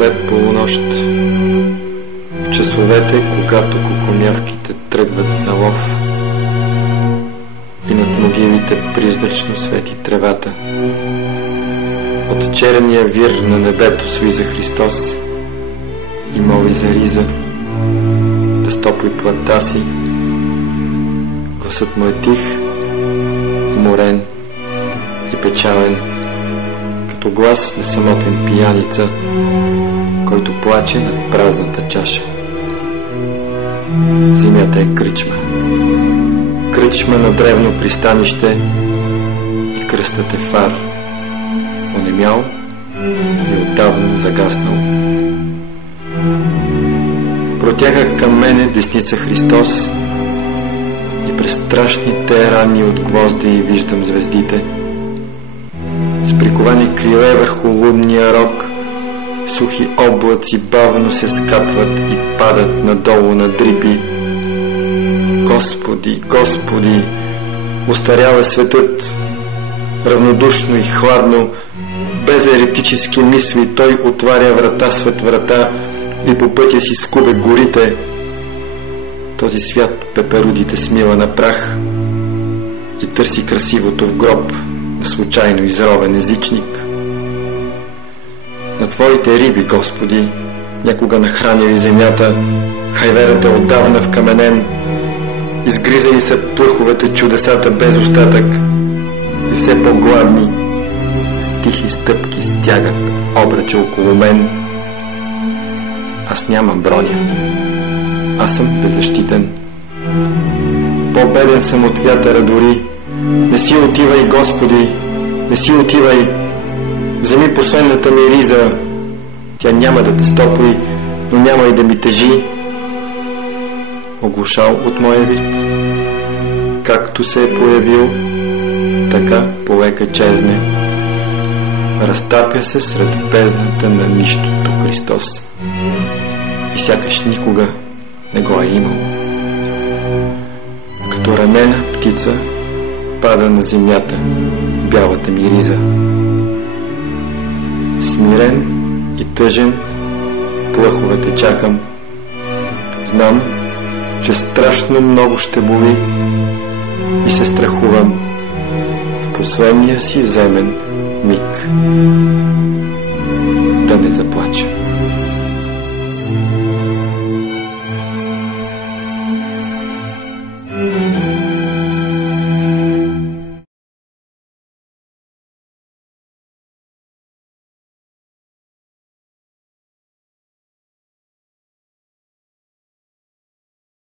свет полунощ, в часовете, когато кукумявките тръгват на лов и над могилите призрачно свети тревата. От черния вир на небето слиза Христос и моли за риза да стопли плътта си. Гласът му е тих, уморен и печален, като глас на самотен пияница, който плаче над празната чаша. Земята е кръчма. Кръчма на древно пристанище и кръстът е фар, онемял и отдавна загаснал. Протяга към мене десница Христос и през страшните рани от гвозди виждам звездите. С приковани криле върху лунния рог сухи облаци бавно се скапват и падат надолу на дрипи. Господи, Господи, устарява светът. Равнодушно и хладно, без еретически мисли, той отваря врата след врата и по пътя си скубе горите. Този свят пеперудите смила на прах и търси красивото в гроб на случайно изровен езичник. На Твоите риби, Господи, някога нахранили земята, хайверът е отдавна вкаменен, изгризали са плъховете чудесата без остатък и все по-гладни с тихи стъпки стягат обръча около мен. Аз нямам броня, аз съм беззащитен. По-беден съм от вятъра дори. Не си отивай, Господи, не си отивай. Вземи последната ми риза. Тя няма да те стопли, но няма и да ми тежи. Оглушал от моя вид, както се е появил, така полека чезне. Разтапя се сред бездната на нищото Христос и сякаш никога не го е имал. Като ранена птица пада на земята бялата ми риза. Смирен и тъжен плъховете чакам. Знам, че страшно много ще боли и се страхувам в последния си земен миг да не заплача.